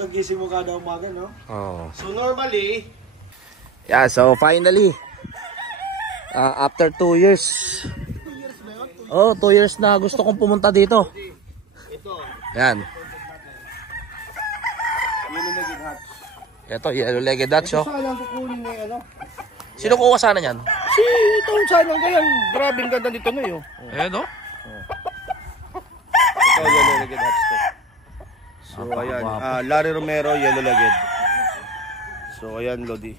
nagising mo kada umaga, no? Oh. So normally, Yeah, so finally, after 2 years. 2 years ba yun? Oh, 2 years na gusto kong pumunta dito. Ito, Yan. yellow-legged hatch. Ito, yellow-legged Dutch, oh. Saan ang kukunin na ano? Sino kuha sana yan? Si itong saan ang kayang grabing ganda dito na yun. Ayan, oh. Ito, yellow-legged hatch to. So ayan, Larry Romero, yellow-legged. So ayan, Lodi.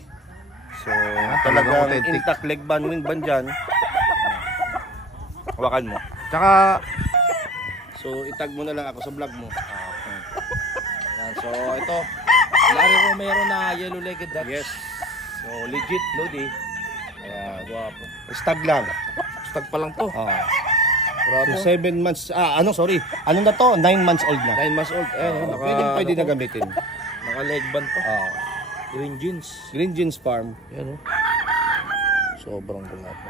So talagang intact leg band, wing band dyan. Hawakan mo. Tsaka, So itag mo na lang ako sa vlog mo. yan, so ito, Larry Romero na yellow-legged Dutch. Yes. So legit, Lodi. Ayan, guwapo. Stag lang. Stag pa lang to. So 7 months, sorry. Ano na to? 9 months old na. 9 months old. Ayan, Pwede na gamitin. Naka-leg band pa. Green jeans. Green Jeans Farm. Ayan, oh. Sobrang guwapo.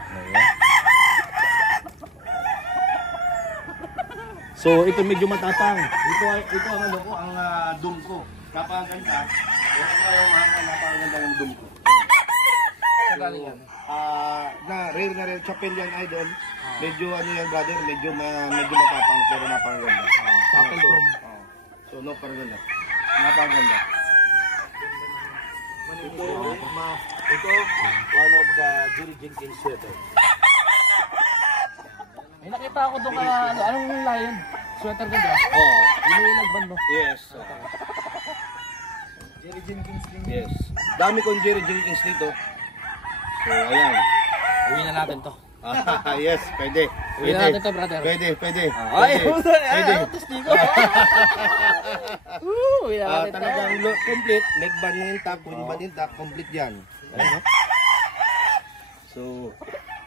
So ito medyo matapang. Ito ang ano ko, ang dum ko. Kapaganda. Ito ang napakaganda ng dum ko. Na rare chapel yan, idol. Medyo ano yan, brother, medyo matapang pero napakaganda. Chapel drum. So no paraganda. Napakaganda. Ito one of the Jerry Jenkins sweater. May nakita ako doon ka, anong lion? Sweater ka dyan? Yung may nagban, no? Yes. Jerry Jenkins din. Yes. Dami kong Jerry Jenkins dito. So ayan. Uwi na natin to. Yes, pwede. Uwi na natin to, brother. Pwede. Ay, Pwede. testigo. Uwi na natin to. Talagang complete. Leg band ng intact, wing band intact, complete yan. Ayan, no? So,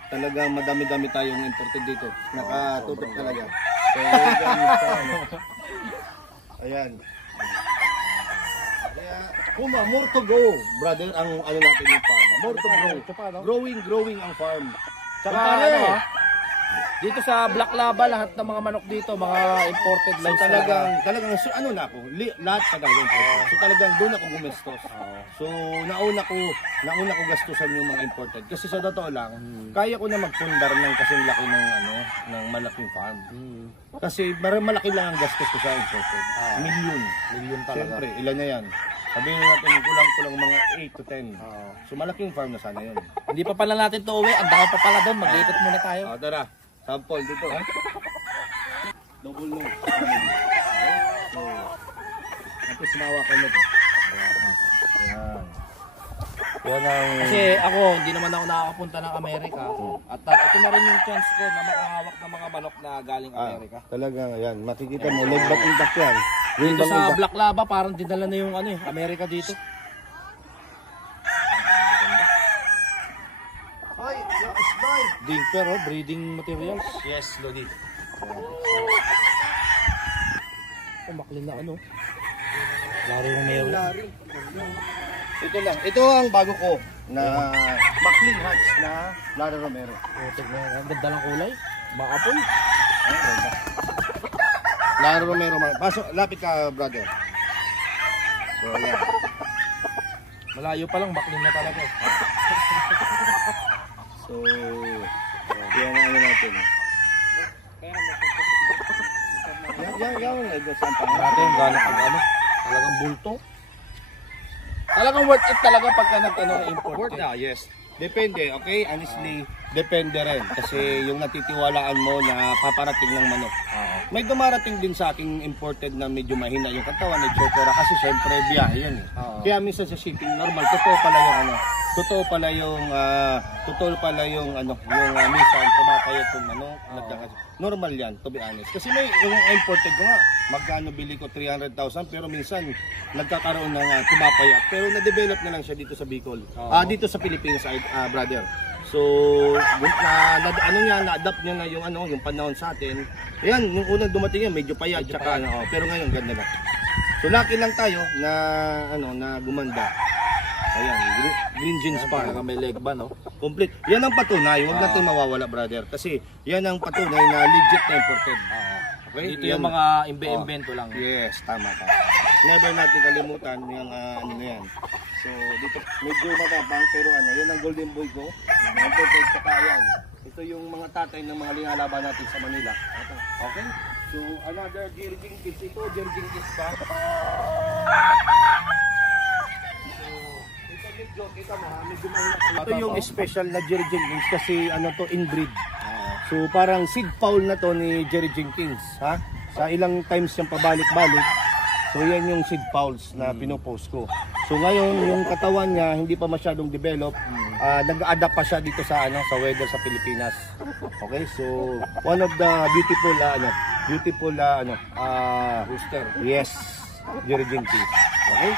talagang madami-dami tayong imported dito. Nakatutok talaga. So, ayan. Kaya, more to go, brother, ang ano natin yung farm. More to grow. Growing ang farm. Tsaka ano, dito sa Black Lava, lahat ng mga manok dito, mga imported So lines talagang ano na ako, lahat talaga imported. So talagang doon ako gumastos. So nauna ko gastusan yung mga imported kasi sa totoo lang, kaya ko na magpundar ng kasing laki ng malaking farm. Kasi malaki lang ang gastos ko sa imported. Million talaga. Siyempre, ilan na yan? Sabihin natin kulang mga 8 to 10. So malaking farm na sana yun. Hindi pa pala natin to uwi, ang dami pa pala doon, mag-iikot muna tayo. Tara, sample dito. Double no. So, tapos sumawakan mo to. Yan ang... Kasi ako, hindi naman ako nakakapunta ng Amerika. At ito na rin yung chance ko na makahawak ng mga manok na galing Amerika. Talagang yan, makikita mo, leg back intact yan. Dito sa Black Lava, parang dinala na yung Amerika dito. Ay, yes, boy. Dimper, breeding materials. Yes, Lodi. Maklin na Larry Romero. Ito lang, ito ang bago ko na Maclean Hatch na Larry Romero. Ang ganda ng kulay. Makapon. Larry Romero, pasok, lapit ka, brother. So, ayan. Malayo pa lang, maklin na talaga. So, yan ang ano natin. Yan ang nagdasan pa Natin, gano'n ang talagang bulto. Talagang worth it talaga pagka nag-import. Worth na, yes. Depende, okay? Honestly, depende rin. Kasi yung natitiwalaan mo na paparating ng manok. May dumarating din sa akin imported na medyo mahina yung katawan, etc. Kasi syempre, biyahe yan. Kaya minsan sa shipping normal, totoo pala yung minsan pumapayat yung manok. Normal yan, to be honest. Kasi may yung imported ko nga, magkano bili ko 300,000 pero minsan nagkakaroon ng pumapayat. Pero na-develop na lang siya dito sa Bicol. Dito sa Pilipinas, brother. So, na-adapt niya na yung panahon sa atin. Ayan, yung unang dumating yan, medyo payat, tsaka pero ngayon ganda na. So, lucky lang tayo na gumanda. Ayan, Green Jeans Farm. May leg ba, no? Complete. Yan ang patunay, huwag natin mawawala, brother. Kasi yan ang patunay na legit na imported. Okay? Dito yung mga imbe-invento lang. Yes, tama ka. never natin kalimutan yung ano na yan. So dito medyo matapang pero ano, yan ang golden boy ko. Ito saka yan. Ito yung mga tatay ng mga lingalaban natin sa Manila. Ito. Okay? So another Jerry Jenkins. Ito Jerry Jenkins pa. Ito yung special na Jerry Jenkins kasi ano to, inbreed. So parang seed fowl na to ni Jerry Jenkins, ha? Sa ilang times siyang pabalik-balik. So yan yung seed fowls na pinopost ko. So ngayon yung katawan niya hindi pa masyadong develop. Nag-adapt pa siya dito sa ano, sa weather sa Pilipinas. Okay? So one of the beautiful rooster. Yes, Jerry Jenkins. Okay?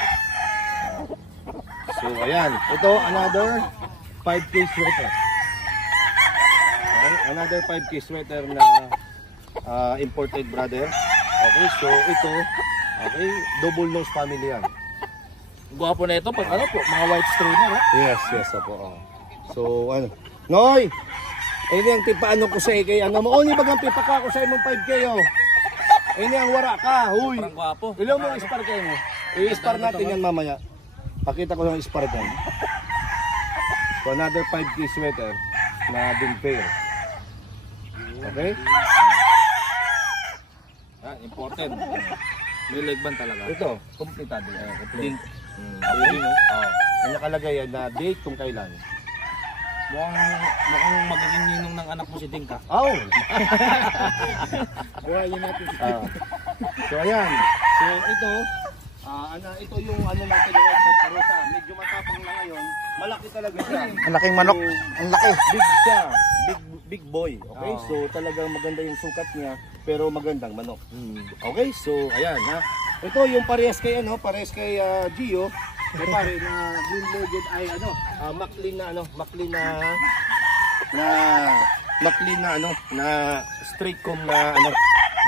So ayan, ito another 5K sweater. Okay, another 5K sweater na imported brother. Okay, so ito, okay, double nose family yan. Gwapo na ito pag ano po, mga white stray na, no? Yes, opo. So ano, Noy! Ini ang tipaano ko sa kay ano mo, ni bagang pipaka ko sa imong 5K oh. Ini ang wara ka, huy. Parang gwapo. Ilang mo ispar kayo mo? I-spar natin yan mamaya. Pakita ko lang ispar yan. So another 5K sweater na din pair. Okay? Important. May leg band talaga. Ito, kompletado. Complete. Pwede, no? Yung nakalagay yan na date kung kailan. Mukhang magiging ninong ng anak mo si Tingka. Oh! Buhayin natin. So ayan. So ito, ito yung ano natin yung white Santa Rosa. Medyo matapang na ngayon. Malaki talaga siya. Ang laking manok. Ang laki. Big siya. Big boy. Okay? So talagang maganda yung sukat niya. Pero magandang manok. Okay? So ayan ha. Ito yung parehas kay Gio. May pare na green legend ay Maclean na straight comb na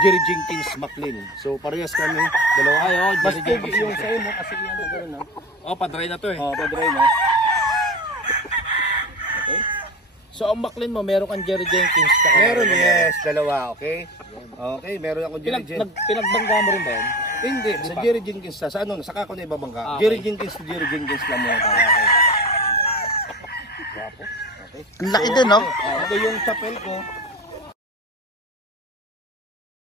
Jerry Jenkins Maclean. So parehas kami dalawa. Ay, oh, Mas Jerry pogi Jenkins yung sa'yo mo kasi yan na gano'n na. Oh, padry na to eh. Padray na. Okay. So ang Maclean mo, meron kang Jerry Jenkins. Meron, yes, dalawa, okay? Okay, meron ako Jerry Jenkins. Pinagbangga mo rin ba yun? Hindi, sa Jerry Jenkins sa ano, saka ako na ibabangga. Okay. Jerry Jenkins lang muna tayo. Okay. Guwapo. Okay. Ang laki din, no? Ito yung chapel ko.